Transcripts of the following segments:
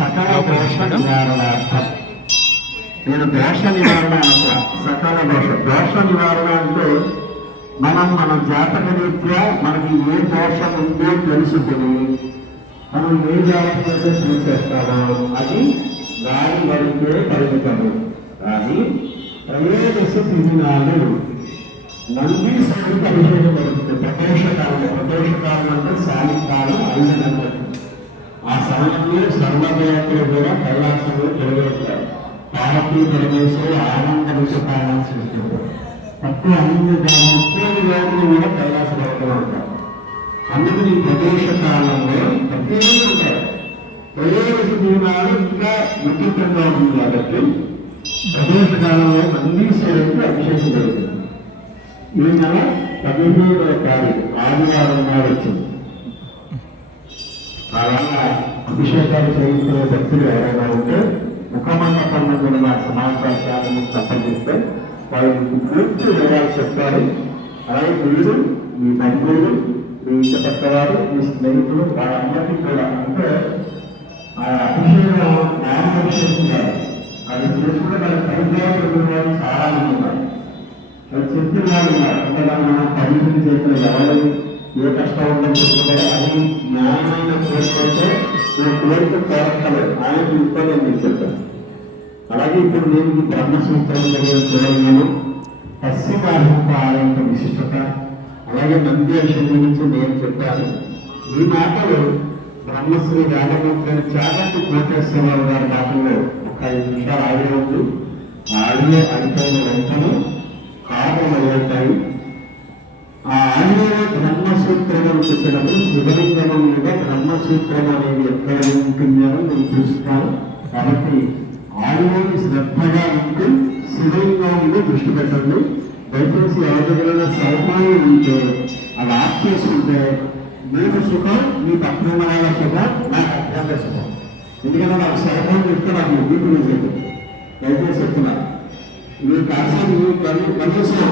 సకల దోష నివారణార్థం. నేను దోష నివారణ అంట. సకల దోష నివారణ అంటే మన జాతక రీత్యా మనకి ఏ దోషం ఉందో తెలుసుకుని మనం ఏ జాతకంతో చూసేస్తామో అది దాని వరకే పరిమితము. కానీ త్రయోదశ దినాలు నందీశ్వరుడికి అభిషేకం జరుగుతుంది. ప్రదోషకాలం అంటే సాయంకాలం 5 గంటలకు. ఆ సమయంలో సర్వదేవతలు కూడా కైలాసంలో తిరగలుగుతారు. పార్వతీ పరమేశ్వరుడు ఆనంద విషయాలను సృష్టిస్తారు. తక్కువ 30 రోజులు కూడా కైలాస దేవతలు ఉంటారు. అందుకని ప్రదేశ కాలంలో ప్రత్యేకంగా ఉంటారు. త్రయోదశి దినాలు ఇంకా విచిత్రంగా ఉంది కాబట్టి ప్రదేశ కాలంలో నందీశ్వరుడికి అభిషేకం జరుగుతుంది. ఈ నెల 17వ తారీఖు ఆదివారం నాడు వచ్చింది. అలాగా అభిషేకాలు చేయించుకునే భక్తులు ఎవరైనా ఉంటే ముఖమండపంలో ఉన్న సమాచారాన్ని సంప్రదిస్తే వారికి పూర్తి వివరాలు చెప్తారు. అలాగే మీరు, మీ బంధువులు, మీ ఇంటి పక్కవారు, మీ స్నేహితులు వాళ్ళందరికీ కూడా అంటే ఆ అభిషేకం జ్ఞానాభిషేకం కాదు. అది చేసుకుంటే వాళ్ళ పరిచయం వాళ్ళు చాలా మంది ఉన్నారు. అది చెప్పిన వాళ్ళు ఉన్నారు. అంటే మనం పని చేసిన ఎవరు ఏ కష్టం ఉందని చెప్పుకుంటే అది న్యాయమైన కోరికలతో నేను కోరిక కోరక్కలేదు ఆయన తీసుకొని నేను చెప్పాను. అలాగే ఇప్పుడు నేను ఈ బ్రహ్మసూత్రం చూడగలను పశ్చిమార్హంతో ఆలయంత విశిష్టత, అలాగే నంది అక్షం గురించి నేను చెప్పాను. ఈ మాటలు బ్రహ్మశ్రీ రాజమూర్తి చాగంటి కోటేశ్వరరావు గారి మాటల్లో ఒక 5 నిమిషాలు ఆడియో ఉంది. ఆడియో అయిపోయిన వెంటనే కారణం అయ్యాయి. ఆ ఆడియోలో బ్రహ్మసూత్రం చెప్పినప్పుడు శివలింగం మీద బ్రహ్మసూత్రం అనేది ఎక్కడ ఉంటుందని నేను చూస్తాను. కాబట్టి ఆడియోని శ్రద్ధగా ఉంటూ శివలింగం మీద దృష్టి పెట్టండి. దయచేసి ఎవరికైనా సౌకర్యం ఉంటే అది ఆఫ్ చేసుకుంటే మీకు సుఖం, మీ పక్కన వాళ్ళ సుఖం, నాకు అత్యంత సుఖం. ఎందుకంటే నాకు సౌకర్యం ఇస్తే నాకు ముగ్గురు నిజండి. దయచేసి చెప్తున్నాను. మీరు కాసేపు కనీసం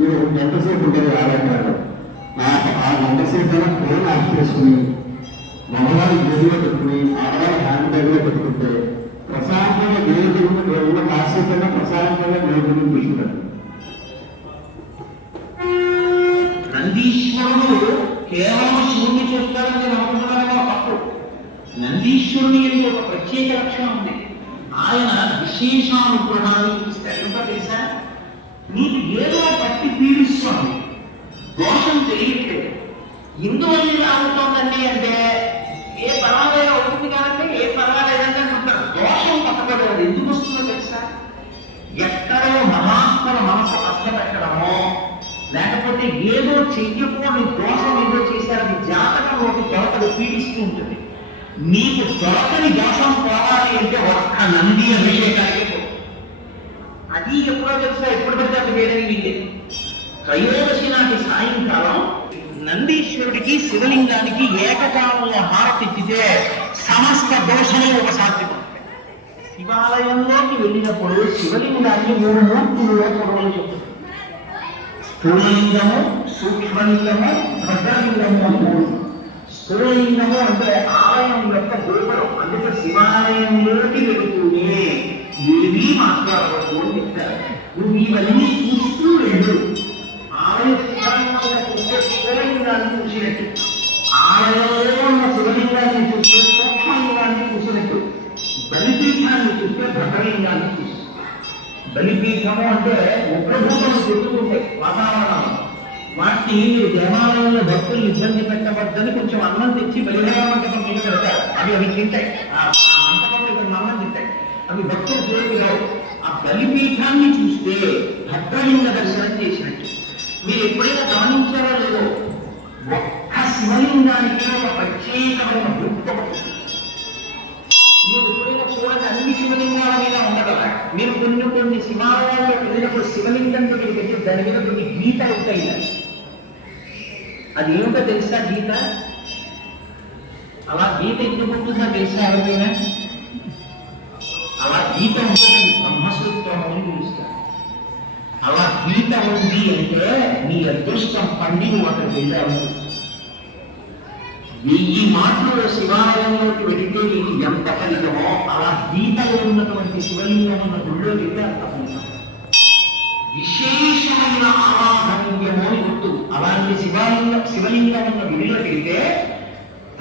మీరు ఎంతసేపు ఉంటుంది ఆలయంలో ఆ గంట సేపు ఫోన్ ఆఫ్ చేసుకుని మగవారి గదిలో పెట్టుకుని ఆడవారి హ్యాండ్ బ్యాగ్లో పెట్టుకుంటే ప్రశాంతంగా దేవుడు ఉన్న కాసేపైనా ప్రశాంతంగా దేవుడిని చూసుకుంటారు. నందీశ్వరుడు కేవలం శివుణ్ణి చూస్తారని నమ్ముతున్నారో తప్పు. నందీశ్వరుని యొక్క ఒక ప్రత్యేక లక్షణం ఉంది. ఆయన విశేషానుగ్రహాన్ని ఇస్తారు. ఎంత తెలుసా? నీకు ఏదో పట్టి పీడిస్తుంది, దోషం తెలియట్లేదు. ఎందువల్ల ఇలా అవుతుందండి అంటే ఏ పర్వాలేదు అవుతుంది కాబట్టి ఏ పర్వాలేదంటే అంటున్నారు. దోషం పక్కపడలేదు. ఎందుకు వస్తుందో తెలుసా? ఎక్కడో మహాత్మల మనసు కష్టపెట్టడమో లేకపోతే ఏదో చెయ్యకూడని దోషం ఏదో చేశారని జాతకం ఒక దొరకలు పీడిస్తూ ఉంటుంది. నీకు దొరకని దోషం పోవాలి అంటే ఒక్క నంది అభిషేకానికి అది ఎప్పుడో తెలుసా? ఎప్పుడు పడితే అది వేరే వీళ్ళే. త్రయోదశి నాటి సాయంకాలం నందీశ్వరుడికి శివలింగానికి ఏకకాలంలో హారతిచ్చితే సమస్త దోషములు ఒక సాధ్యం. శివాలయంలోకి వెళ్ళినప్పుడు శివలింగాన్ని 3 మూర్తులుగా పొడవలు చెప్తుంది. స్థూలలింగము, సూక్ష్మలింగము, భద్రలింగము. స్థూలలింగము అంటే ఆలయం యొక్క గోపురం. అందుకే శివాలయంలోకి వెళుతూనే ఏమీ మాట్లాడవచ్చు అని చెప్తారు. నువ్వు ఇవన్నీ చూస్తూ వెళ్ళు. ఆలయ శివలింగాన్ని చూసినట్టు, ఆలయంలో ఉన్న శివలింగాన్ని చూస్తే సూక్ష్మలింగాన్ని చూసినట్టు, బలిపీఠాన్ని చూస్తే భద్రలింగాన్ని చూసి. బలిపీఠము అంటే ఉగ్రభూతలు చెట్టుకుంటాయి వాతావరణం. వాటిని మీరు దేవాలయంలో భక్తులు ఇబ్బంది పెట్టవద్దని కొంచెం అన్నం తెచ్చి బలిహరణ మంటపం మీద పెడతారు. అవి తింటాయి. ఆ మంటపం మీద అన్నం తింటాయి. అవి భక్తులు జోలికి రావు. ఆ బలిపీఠాన్ని చూస్తే భద్రలింగ దర్శనం చేసినట్టు. మీరు ఎప్పుడైనా గమనించారో లేదో, ఒక్క శివలింగానికి ఒక ప్రత్యేకమైన రూపం. మీరు ఎప్పుడైనా చూడండి, అన్ని శివలింగాల మీరు కొన్ని శివాలయాల్లో వెళ్ళినప్పుడు శివలింగం దగ్గరికి వెళ్ళి దాని మీద కొన్ని గీతలు ఉంటాయి. అది ఏమిటో తెలుసా గీత? అలా గీత ఎందుకు ఉంటుందో తెలుసా ఎవరైనా? అలా గీత ఉంటుందని బ్రహ్మసూత్రం అని పిలుస్తారు. అలా గీత ఉంది అంటే నీ అదృష్టం పండి నువ్వు అక్కడికి వెళ్ళావు. 1000 మాటలు శివాలయంలోకి వెళితే నీకు ఎంత ఫలితమో అలా గీతలో ఉన్నటువంటి శివలింగం ఉన్న గుళ్ళో వెళ్తే అంత ఫలితం. విశేషమైన ఆరాధనీయమో అని గుర్తు. అలాంటి శివలింగం ఉన్న గుడిలో వెళ్తే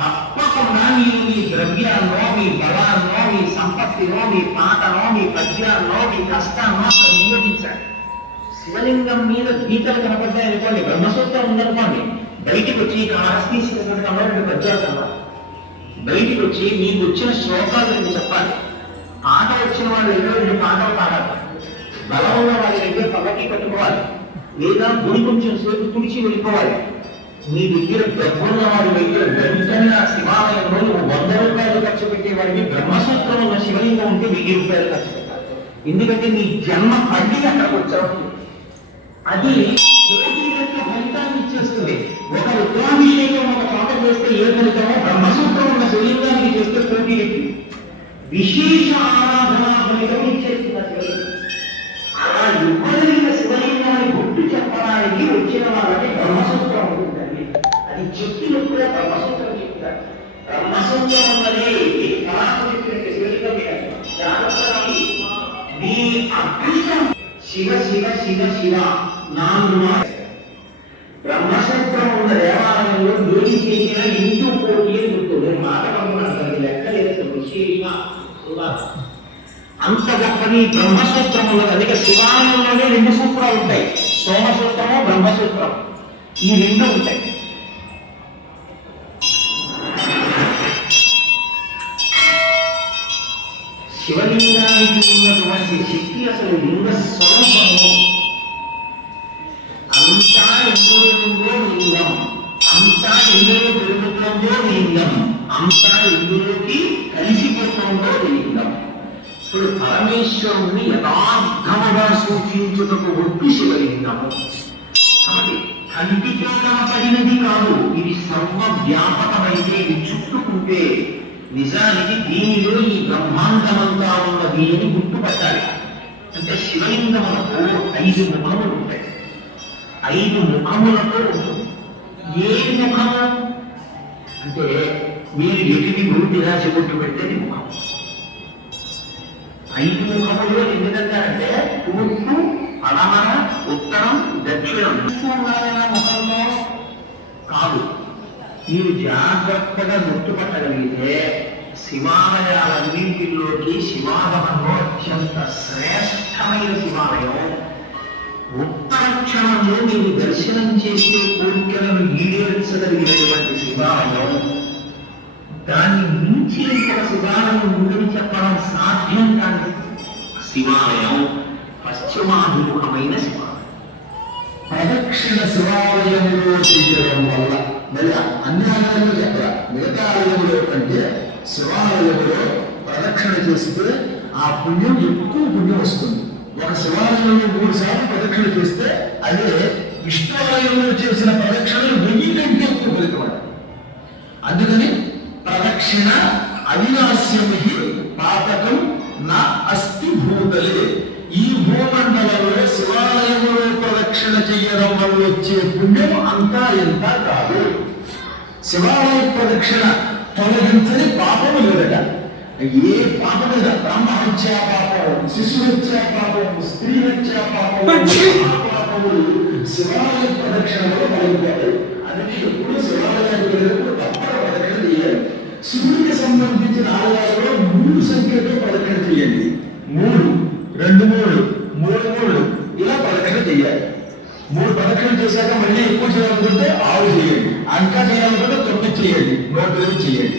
తప్పకుండా మీరు మీ ద్రవ్యాల్లో, మీ బలాల్లో, మీ సంపత్తిలో, మీ పాటలో, మీ పద్యాల్లో, మీ కష్టాల్లో వినియోగించాలి. శివలింగం మీద గీతలు కనపడ్డాయనుకోండి, బ్రహ్మసూత్రం ఉందనుకోండి, బయటికి వచ్చి ఆస్తికంలో 2 పద్యాలు కలవాలి. బయటికి వచ్చి మీకు వచ్చిన శ్లోకాలు 2 చెప్పాలి. పాట వచ్చిన వాళ్ళ దగ్గర 2 పాటలు పాడాలి. బలం ఉన్న వాళ్ళ దగ్గర పల్లకి కట్టుకోవాలి. లేదా గుడి కొంచెం సేపు తుడిచి వెళ్ళిపోవాలి. మీ దగ్గర డబ్బున్న వాడి దగ్గర వెంటనే ఆ శివాలయంలో 100 రూపాయలు ఖర్చు పెట్టేవాడికి బ్రహ్మసూత్రం ఉన్న శివలింగం ఉంటే 1000 రూపాయలు ఖర్చు పెట్టాలి. ఎందుకంటే మీ జన్మ పండి అక్కడికి వచ్చావు. అది కోటి ఫలితాన్ని ఇచ్చేస్తుంది. ఒక రుద్రాభిషేకం ఒక చోట చేస్తే ఏ ఫలితమో బ్రహ్మసూత్రం ఉన్న శివలింగానికి చేస్తే కోటి రెట్లు విశేష ఆరాధనా ఫలితం ఇచ్చేస్తుంది. అలా ఇవ్వగలిగిన శివలింగాన్ని గుర్తు చెప్పడానికి వచ్చిన వాళ్ళకి బ్రహ్మసూత్రం ఉంటుందండి. అది చెప్పినప్పుడే బ్రహ్మసూత్రం చెప్తారు. బ్రహ్మసూత్రం ఉన్నదే శివలింగం మీ అదృష్టం. శివ శివ శివ శివ నాలుగు బ్రహ్మసూత్రం ఉన్న దేవాలయంలో ఏది చేసినా ఇంటూ కోటి అని గుర్తు. నేను మాట పడుతున్నాను, లెక్కలేదు. విశేష అంత గొప్పది బ్రహ్మసూత్రం ఉన్నది. అందుకే శివాలయంలోనే 2 సూత్రాలు ఉంటాయి, సోమసూత్రము, బ్రహ్మసూత్రం. ఈ 2 ఉంటాయి. శివలింగానికి ఉన్నటువంటి శక్తి అసలు లింగ స్వరూపము. అంతా ఎందులో ఉందో లింగం, అంతా ఎందులో పెరుగుతుందో లింగం, అంతా ఎందులోకి కలిసిపోతుందో లింగం. ఇప్పుడు పరమేశ్వరుణ్ణి యథార్థముగా సూచించుటకు ఒట్టి శివలింగము. కాబట్టి కంటితో కనపడినది కాదు, ఇది సర్వవ్యాపకమైతే, ఇది చుట్టుకుంటే నిజానికి దీనిలో ఈ బ్రహ్మాండమంతా ఉన్నది అని గుర్తుపట్టాలి. అంటే శివలింగములకు 5 ముఖములు ఉంటాయి. 5 ముఖములతో ఉంటుంది. ఏ ముఖము అంటే మీరు ఎటుకి గురుతిగా చెబుతూ పెడితే ముఖం. 5 ముఖములు ఎందుకంటారంటే తూర్పు, పడమర, ఉత్తరం, దక్షిణం. ముఖంలో కాదు. మీరు జాగ్రత్తగా గుర్తుపట్టగలిగితే శివాలయాలన్నింటిలోకి శివాలయంలో అత్యంత శ్రేష్టమైన శివాలయం, ఉత్తర క్షణంలో మీరు దర్శనం చేసే కోరికలను ఈడేర్చగలిగినటువంటి శివాలయం, దాన్ని మించి ఇంకొక శివాలయం ఉందని చెప్పడం సాధ్యం కాని శివాలయం పశ్చిమాభిముఖమైన శివాలయం. ప్రదక్షిణ శివాలయంలో చేయడం వల్ల మరి అన్ని ఆలయంలో చెప్పరా, మిగతా ఆలయంలో కంటే శివాలయంలో ప్రదక్షిణ చేస్తే ఆ పుణ్యం ఎక్కువ పుణ్యం వస్తుంది. ఒక శివాలయంలో 3 సార్లు ప్రదక్షిణ చేస్తే అదే విష్ణువాలయంలో చేసిన ప్రదక్షిణలు 1000 కంటే ఎక్కువ ఫలితం. అందుకని ప్రదక్షిణ అవినాశ్యమి పాతకం నా అస్థి భూతలే. ఈ భూమండలంలో శివాలయంలో ప్రదక్షిణ చేయడం వల్ల వచ్చే పుణ్యం అంతా ఎంత కాదు. శివాలయ ప్రదక్షిణ తొలగించని పాపము లేదట. ఏ పాపం లేదా, బ్రహ్మహత్యా పాపం, శిశుహత్యా పాపం, స్త్రీ హత్యా పాపం, పాపములు శివాలయ ప్రదక్షిణలో కలిగిపోతాయి. అందుకే ఎప్పుడు శివాలయానికి వెళ్ళినప్పుడు తప్పక ప్రదక్షిణ చేయాలి. శివుడికి సంబంధించిన ఆలయాలలో 3 సంఖ్యతో ప్రదక్షిణ చేయండి. 3, 2, 3, 3, 3 ఇలా ప్రదక్షిణ చేయాలి. 3 ప్రదక్షిణ చేశాక మళ్ళీ ఎక్కువ చేయాలనుకుంటే 6 చేయండి, ఇంకా చేయాలనుకుంటే 9 చేయండి, 108 చేయండి.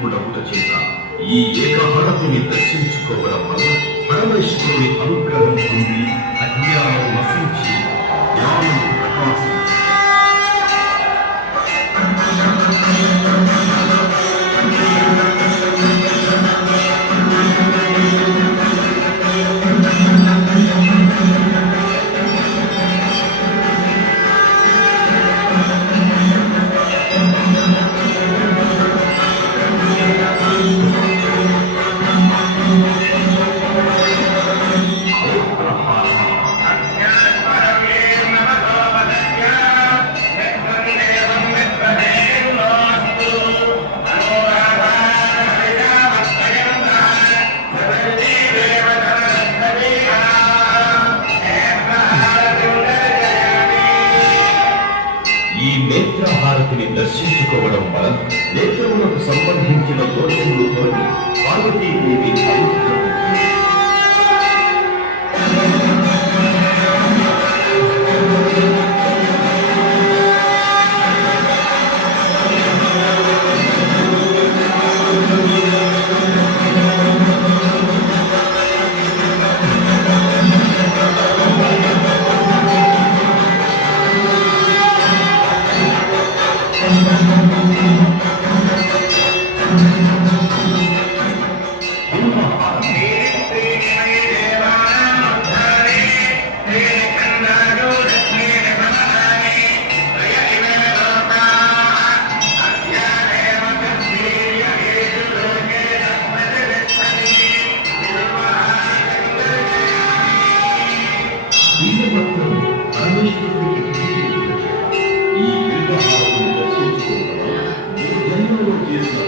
సాత్వికుడవుట చేత ఈ ఏకహారతిని దర్శించుకోవడం వల్ల పరమేశ్వరుని అనుగ్రహం పొంది అజ్ఞానం నశించి జ్ఞానం ప్రకాశించి ఈ నేత్రహారతిని దర్శించుకోవడం వలన నేత్రములకు సంబంధించిన దోషములు తొలగి పార్వతీదేవి అనుగ్రహం ఈ విగ్రహాలను దర్శించుకోవడం జన్మలో చేసిన